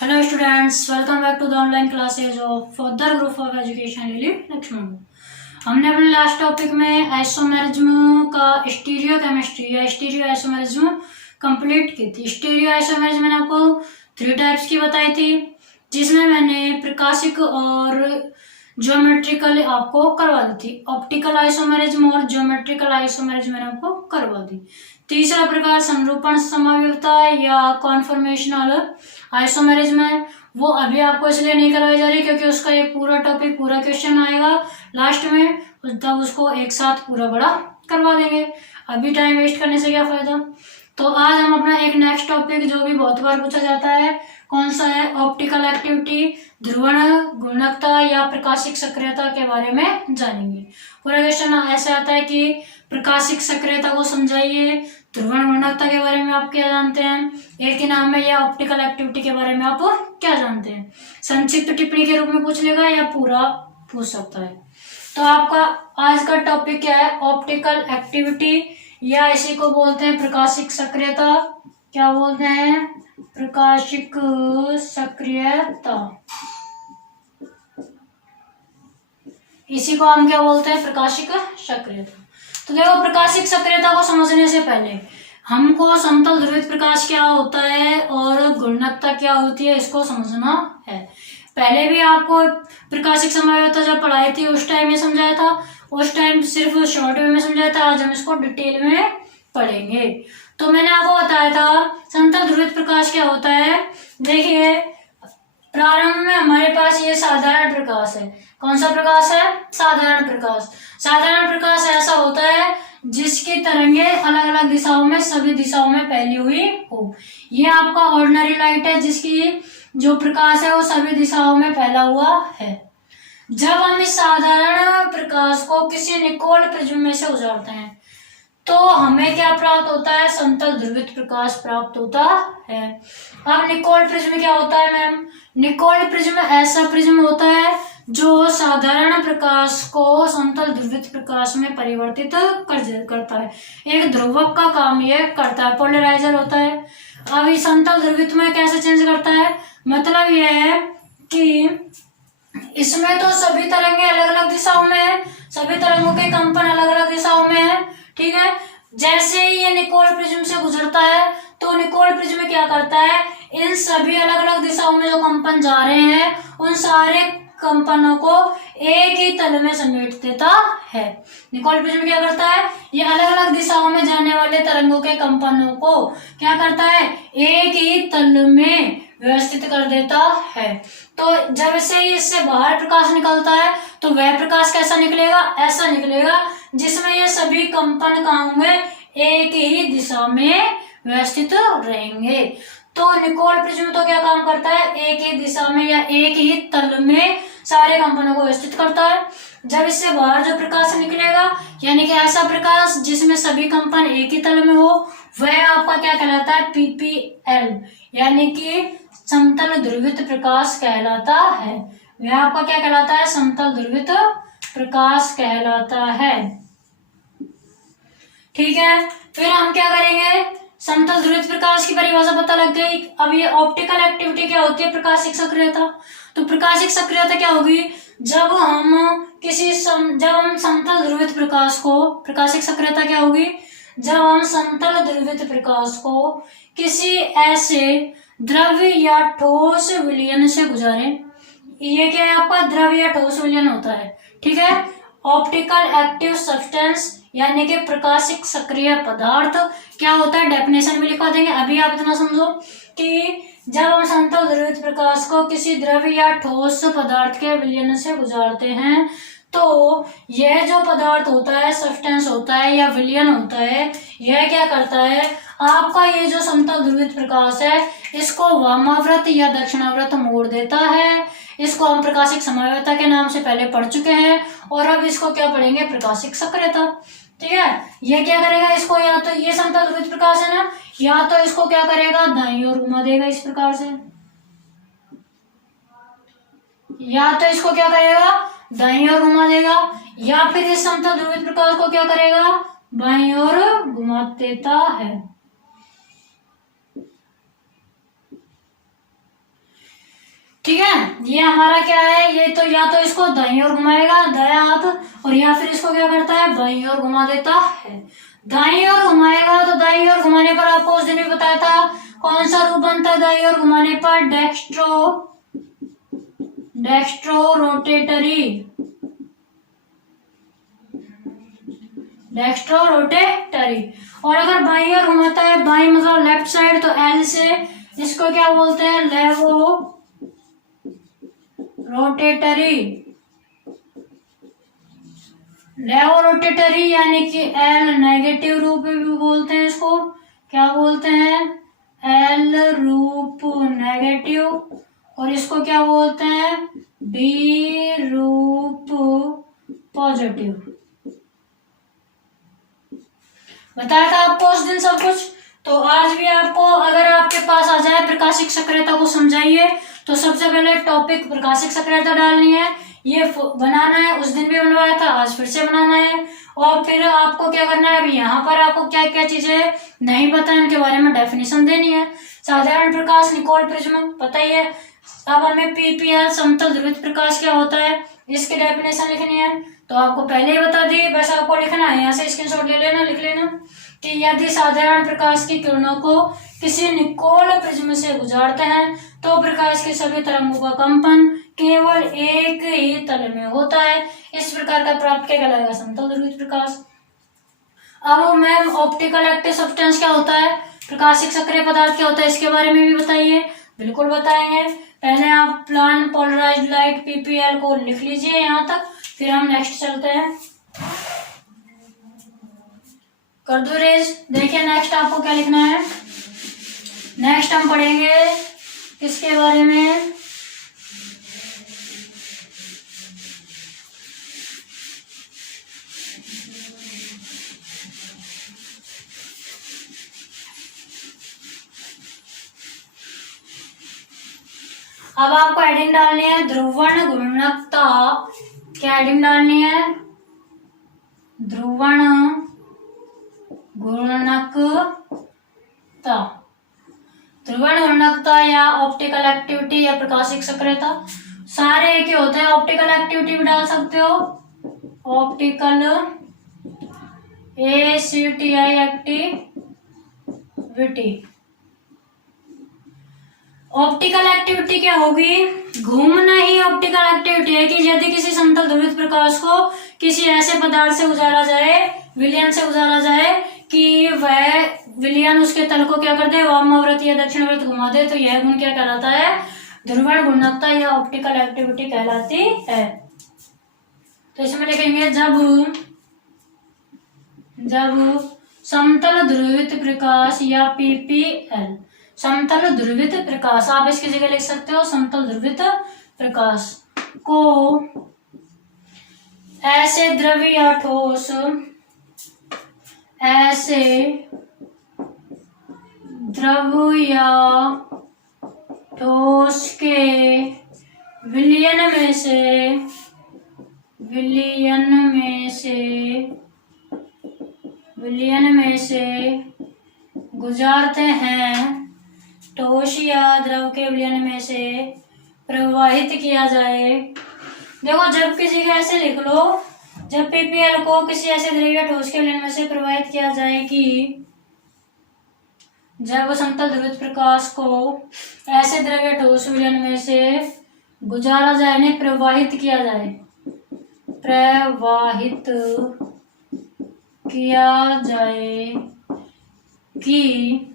Hello students, welcome back to the online classes of further group of education Lily Lakshman. हमने अपने last topic में isomerism का stereochemistry या stereoisomerism complete की थी। Stereo isomerism मैंने आपको 3 टाइप्स की बताई थी, जिसमें मैंने प्रकाशिक और ज्योमेट्रिकल आपको करवा दी थी। ऑप्टिकल आइसोमेरिज्म और ज्योमेट्रिकल आइसोमेरिज्म मैंने आपको करवा दी। तीसरा प्रकार समरूपण समव्यवता या कॉन्फॉर्मेशनल आइसोमेरिज्म है, वो अभी आपको इसलिए नहीं करवाई जा रही क्योंकि उसका एक पूरा टॉपिक पूरा क्वेश्चन आएगा लास्ट में, तब उसको एक साथ पूरा बड़ा करवा देंगे। अभी टाइम वेस्ट करने से क्या फायदा। तो आज हम अपना एक नेक्स्ट टॉपिक जो भी बहुत बार पूछा जाता है, कौन सा है, ऑप्टिकल एक्टिविटी, ध्रुवण गुणकता या प्रकाशिक सक्रियता के बारे में जानेंगे। पूरा क्वेश्चन ऐसे आता है कि प्रकाशिक सक्रियता को समझाइए, ध्रुवण गुणकता के बारे में आप क्या जानते हैं, एक ही नाम में, या ऑप्टिकल एक्टिविटी के बारे में आप क्या जानते हैं। संक्षिप्त टिप्पणी के रूप में पूछ लेगा या पूरा पूछ सकता है। तो आपका आज का टॉपिक क्या है, ऑप्टिकल एक्टिविटी या इसी को बोलते हैं प्रकाशिक सक्रियता। क्या बोलते हैं, प्रकाशिक सक्रियता। इसी को हम क्या बोलते हैं, प्रकाशिक सक्रियता। तो देखो, प्रकाशिक सक्रियता को समझने से पहले हमको समतल ध्रुवित प्रकाश क्या होता है और गुणवत्ता क्या होती है इसको समझना है। पहले भी आपको प्रकाशिक समव्यवता जब पढ़ाई थी उस टाइम ये समझाया था, उस टाइम सिर्फ शॉर्ट वे में समझाया था। आज हम इसको डिटेल में पढ़ेंगे। तो मैंने आपको बताया था समतल ध्रुवित प्रकाश क्या होता है। देखिए, प्रारंभ में हमारे पास ये साधारण प्रकाश है। कौन सा प्रकाश है, साधारण प्रकाश। साधारण प्रकाश ऐसा होता है जिसकी तरंगे अलग अलग दिशाओं में, सभी दिशाओं में फैली हुई हो। ये आपका ऑर्डिनरी लाइट है जिसकी जो प्रकाश है वो सभी दिशाओं में फैला हुआ है। जब हम इस साधारण प्रकाश को किसी निकोल प्रिज्म में से उजाड़ते हैं तो हमें क्या प्राप्त होता है, समतल ध्रुवित प्रकाश प्राप्त होता है। अब निकोल प्रिज्म क्या होता है मैम, निकोल प्रिज्म ऐसा प्रिज्म होता है जो साधारण प्रकाश को समतल ध्रुवित प्रकाश में परिवर्तित करता है। एक ध्रुवक का काम ये करता है, पोलराइजर होता है। अब इस समतल ध्रुवित में कैसे चेंज करता है, मतलब यह है कि इसमें तो सभी तरंगे अलग अलग दिशाओं में है, सभी तरंगों के कंपन अलग अलग दिशाओं में है, ठीक है। जैसे ही ये निकोल प्रिज्म से गुजरता है तो निकोल प्रिज्म क्या करता है, इन सभी अलग अलग दिशाओं में जो कंपन जा रहे हैं उन सारे कंपनों को एक ही तल में समेट देता है। निकोल प्रिज्म क्या करता है, ये अलग अलग दिशाओं में जाने वाले तरंगों के कंपनों को क्या करता है, एक ही तल में व्यवस्थित कर देता है। तो जब से इससे बाहर प्रकाश निकलता है तो वह प्रकाश कैसा निकलेगा, ऐसा निकलेगा जिसमें ये सभी कंपन कहाँ होंगे, एक ही दिशा में व्यवस्थित रहेंगे। तो निकोल प्रिज्म तो क्या काम करता है, एक ही दिशा में या एक ही तल में सारे कंपनों को व्यवस्थित करता है। जब इससे बाहर जो प्रकाश निकलेगा, यानी कि ऐसा प्रकाश जिसमें सभी कंपन एक ही तल में हो, वह आपका क्या कहलाता है, पीपीएल, यानी कि समतल ध्रुवित प्रकाश कहलाता है। वह आपका क्या कहलाता है, समतल ध्रुवित प्रकाश कहलाता है, ठीक है। फिर हम क्या करेंगे, समतल ध्रुवित प्रकाश की परिभाषा पता लग गई। अब ये ऑप्टिकल एक्टिविटी क्या होती है, प्रकाशिक सक्रियता। तो प्रकाशिक सक्रियता क्या होगी, जब हम समतल ध्रुवित प्रकाश को, प्रकाशिक सक्रियता क्या होगी, जब हम समतल ध्रुवित प्रकाश को किसी ऐसे द्रव्य या ठोस विलयन से गुजारें। ये क्या है आपका, द्रव्य या ठोस विलयन होता है, ठीक है। ऑप्टिकल एक्टिव सब्सटेंस यानी कि प्रकाशिक सक्रिय पदार्थ क्या होता है, डेफिनेशन में लिखवा देंगे। अभी आप इतना समझो कि जब हम समतल ध्रुवित प्रकाश को किसी द्रव्य या ठोस पदार्थ के विलयन से गुजारते हैं तो यह जो पदार्थ होता है, सब्सटेंस होता है या विलयन होता है, यह क्या करता है, आपका ये जो समतल ध्रुवित प्रकाश है इसको वामाव्रत या दक्षिणाव्रत मोड़ देता है। इसको हम प्रकाशिक समव्यवता के नाम से पहले पढ़ चुके हैं और अब इसको क्या पढ़ेंगे, प्रकाशिक सक्रियता, ठीक है। ये क्या करेगा, इसको या तो ये समतल ध्रुवित प्रकाश है ना, या तो इसको क्या करेगा, दाईं ओर घुमा देगा इस प्रकार से, या तो इसको क्या करेगा, दाईं ओर घुमा देगा, या फिर इस समतल ध्रुवित प्रकाश को क्या करेगा, बाईं ओर घुमा देता है। ठीक है, ये हमारा क्या है, ये तो या तो इसको दाईं ओर घुमाएगा दायां हाथ, और या फिर इसको क्या करता है, बाईं ओर घुमा देता है। दाईं ओर घुमाएगा तो दाईं ओर घुमाने पर आपको उस दिन भी बताया था कौन सा रूप बनता है दाईं ओर घुमाने पर, डेक्स्ट्रो रोटेटरी, डेक्स्ट्रो रोटेटरी। और अगर बाईं ओर घुमाता है, बाईं मतलब लेफ्ट साइड, तो एल से इसको क्या बोलते हैं, लेवो रोटेटरी, लेवो रोटेटरी, यानी कि एल नेगेटिव रूप भी बोलते हैं इसको, क्या बोलते हैं, एल रूप नेगेटिव, और इसको क्या बोलते हैं, डी रूप पॉजिटिव। बताया था आपको उस दिन सब कुछ। तो आज भी आपको अगर आपके पास आ जाए प्रकाशिक सक्रियता को समझाइए, तो सबसे पहले टॉपिक प्रकाशिक सक्रियता डालनी है, ये बनाना है, उस दिन भी बनवाया था, आज फिर से बनाना है। और फिर आपको क्या करना है, अभी यहाँ पर आपको क्या क्या चीजें नहीं पता है उनके बारे में डेफिनेशन देनी है। साधारण प्रकाश, निकोल प्रिज्म पता ही है। अब हमें पीपीएल समतल ध्रुवित प्रकाश क्या होता है, इसकी डेफिनेशन लिखनी है, तो आपको पहले ही बता दी, बस आपको लिखना है, यहाँ से स्क्रीनशॉट ले लेना, लिख लेना कि यदि साधारण प्रकाश की किरणों को किसी निकोल प्रिज्म से गुजारते हैं तो प्रकाश के सभी तरंगों का कंपन केवल एक ही तल में होता है। इस प्रकार का प्राप्त किया जाएगा समतल ध्रुवित प्रकाश। अब मैम ऑप्टिकल एक्टिव सब्सटेंस क्या होता है, प्रकाशिक सक्रिय पदार्थ क्या होता है, इसके बारे में भी बताइए। बिल्कुल बताएंगे। पहले आप प्लान पोलराइज्ड लाइट पीपीएल को लिख लीजिए यहाँ तक, फिर हम नेक्स्ट चलते हैं। कर दो रेज। देखिए नेक्स्ट आपको क्या लिखना है, नेक्स्ट हम पढ़ेंगे किसके बारे में, अब आपको हेडिंग डालनी है ध्रुवण गुणकता। क्या हेडिंग डालनी है, ध्रुवण गुणकता, ध्रुवण गुणकता या ऑप्टिकल एक्टिविटी या प्रकाशिक सक्रियता, सारे एक ही होते हैं। ऑप्टिकल एक्टिविटी भी डाल सकते हो, optical ACTI activity. Optical activity क्या होगी, घूमना ही ऑप्टिकल एक्टिविटी है कि यदि किसी समतल ध्रुवित प्रकाश को किसी ऐसे पदार्थ से गुजारा जाए, विलयन से गुजारा जाए कि वह विलयन उसके तल को क्या कर दे, वामाव्रत या दक्षिणाव्रत घुमा दे, तो यह गुण क्या कहलाता है, ध्रुवण गुणकता या ऑप्टिकल एक्टिविटी कहलाती है। तो इसमें लिखेंगे जब समतल ध्रुवित प्रकाश या पीपीएल, समतल ध्रुवित प्रकाश, आप इसकी जगह लिख सकते हो समतल ध्रुवित प्रकाश को ऐसे द्रव या ठोस, ऐसे द्रव या ठोस के विलयन में से गुजारते हैं, ठोस या द्रव के विलयन में से प्रवाहित किया जाए। देखो जब किसी का ऐसे लिख लो, जब पीपीएल को किसी ऐसे द्रव या ठोस के विलयन में से प्रवाहित किया जाए कि जब समतल ध्रुवित प्रकाश को ऐसे द्रव या ठोस विलयन में से गुजारा जाए, नहीं प्रवाहित किया जाए, प्रवाहित किया जाए कि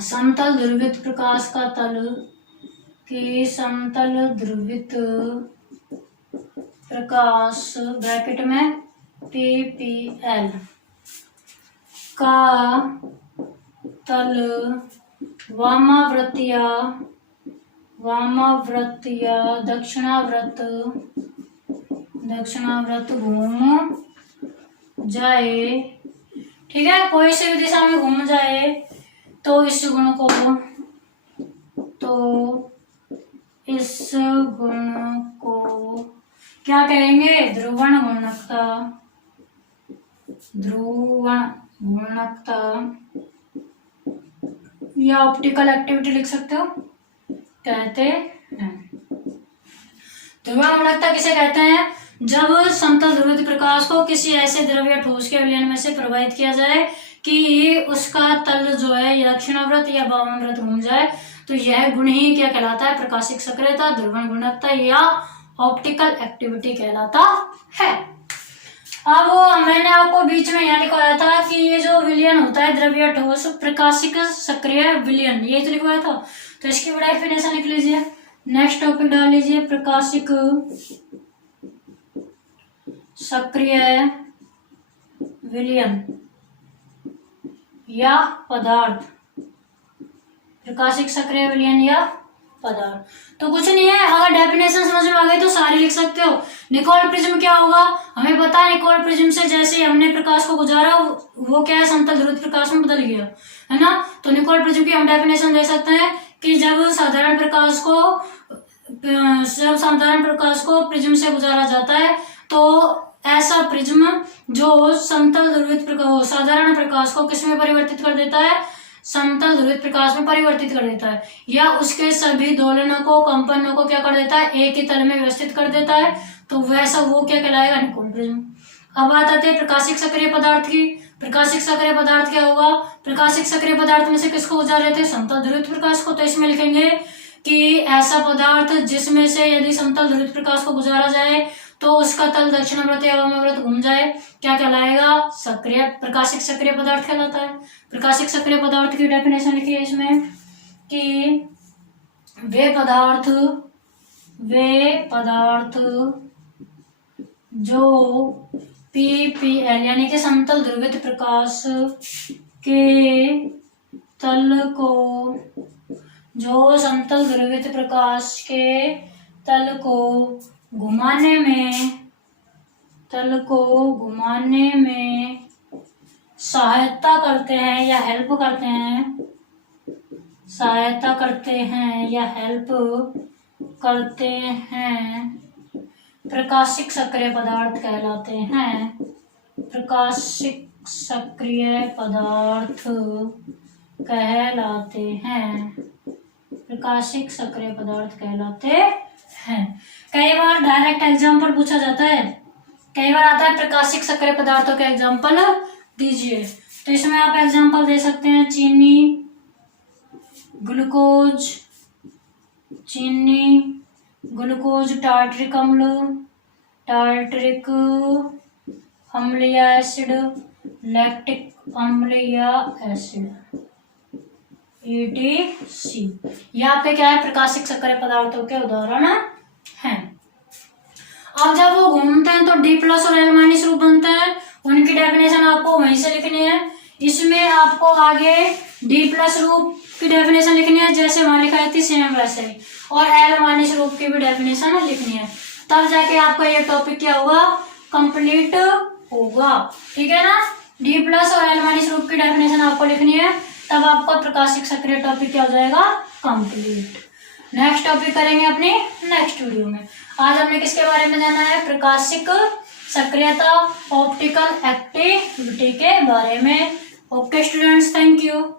समतल ध्रुवित प्रकाश का तल, कि समतल ध्रुवित प्रकाश ब्रैकेट में पीपीएल का तल वामाव्रत या दक्षिणाव्रत घूम जाए, ठीक है, कोई सी भी दिशा में घूम जाए, तो इस गुण को क्या कहेंगे, ध्रुवण गुणकता या ऑप्टिकल एक्टिविटी लिख सकते हो। कहते हैं। ध्रुवण गुणकता किसे कहते हैं? जब समतल ध्रुवित प्रकाश को किसी ऐसे द्रव या ठोस के विलयन में से प्रवाहित किया जाए कि उसका तल जो है या दक्षिणावर्त या वामावर्त घूम जाए, तो यह गुण ही क्या कहलाता है? प्रकाशिक सक्रियता, ध्रुवण गुणकता या ऑप्टिकल एक्टिविटी कहलाता है। अब मैंने आपको बीच में यहाँ लिखवाया था कि ये जो विलयन होता है द्रव या ठोस, प्रकाशिक सक्रिय विलयन, यही तो लिखवाया था। तो इसकी बड़ा डेफिनेशन लिख लीजिए। नेक्स्ट टॉपिक डाल लीजिए, प्रकाशिक सक्रिय विलयन या पदार्थ, प्रकाशिक सक्रिय विलयन या पदार्थ। तो कुछ नहीं है, अगर डेफिनेशन समझ में आ गई तो सारी लिख सकते हो। निकोल प्रिज्म क्या होगा? हमें पता है निकोल प्रिज्म से जैसे ही हमने प्रकाश को गुजारा वो क्या है? समतल ध्रुवित प्रकाश में बदल गया, है ना। तो निकोल प्रिज्म की हम डेफिनेशन दे सकते हैं कि जब साधारण प्रकाश को प्रिज्म से गुजारा जाता है तो ऐसा प्रिज्म जो समतल ध्रुवित प्रकाश साधारण प्रकाश को किस में परिवर्तित कर देता है? समतल ध्रुवित प्रकाश में परिवर्तित कर देता है, या उसके सभी दोलनों को, कंपनों को क्या कर देता है? एक ही तल में व्यवस्थित कर देता है। तो वैसा वो क्या कहलाएगा? Nicol prism. अब बात आती है प्रकाशिक सक्रिय पदार्थ की। प्रकाशिक सक्रिय पदार्थ क्या होगा? प्रकाशिक सक्रिय पदार्थ में से किसको गुजारे थे? समतल ध्रुवित प्रकाश को। तो इसमें लिखेंगे कि ऐसा पदार्थ जिसमें से यदि समतल ध्रुवित प्रकाश को गुजारा जाए तो उसका तल दक्षिणावर्त या वामावर्त घूम जाए, क्या कहलाएगा? सक्रिय, प्रकाशिक सक्रिय पदार्थ कहलाता है। प्रकाशिक सक्रिय पदार्थ की डेफिनेशन लिखिए इसमें कि वे पदार्थ जो पीपीएल यानी कि समतल ध्रुवित प्रकाश के तल को, जो समतल ध्रुवित प्रकाश के तल को घुमाने में सहायता करते हैं या हेल्प करते हैं, प्रकाशिक सक्रिय पदार्थ कहलाते हैं। प्रकाशिक सक्रिय पदार्थ कहलाते हैं। कई बार डायरेक्ट एग्जाम्पल पूछा जाता है, कई बार आता है प्रकाशिक सक्रिय पदार्थों के एग्जाम्पल दीजिए। तो इसमें आप एग्जाम्पल दे सकते हैं चीनी, ग्लूकोज, टार्टरिक अम्ल या एसिड, लैक्टिक अम्ल या एसिड, ETC। ये आपके क्या है? प्रकाशिक सक्रिय पदार्थों के उदाहरण हैं। अब जब वो घूमते हैं तो D+ और L- रूप बनते हैं। उनकी डेफिनेशन आपको वहीं से लिखनी है। इसमें आपको आगे D+ रूप की डेफिनेशन लिखनी है, जैसे वहां लिखाई थी सेम वैसे ही, और L- रूप की भी डेफिनेशन लिखनी है। तब जाके आपका ये टॉपिक क्या होगा? कंप्लीट होगा, ठीक है ना। D+ और L- रूप की डेफिनेशन आपको लिखनी है, तब आपका प्रकाशिक सक्रिय टॉपिक क्या हो जाएगा? कंप्लीट। नेक्स्ट टॉपिक करेंगे अपने नेक्स्ट वीडियो में। आज हमने किसके बारे में जाना है? प्रकाशिक सक्रियता, ऑप्टिकल एक्टिविटी के बारे में। Okay students, thank you.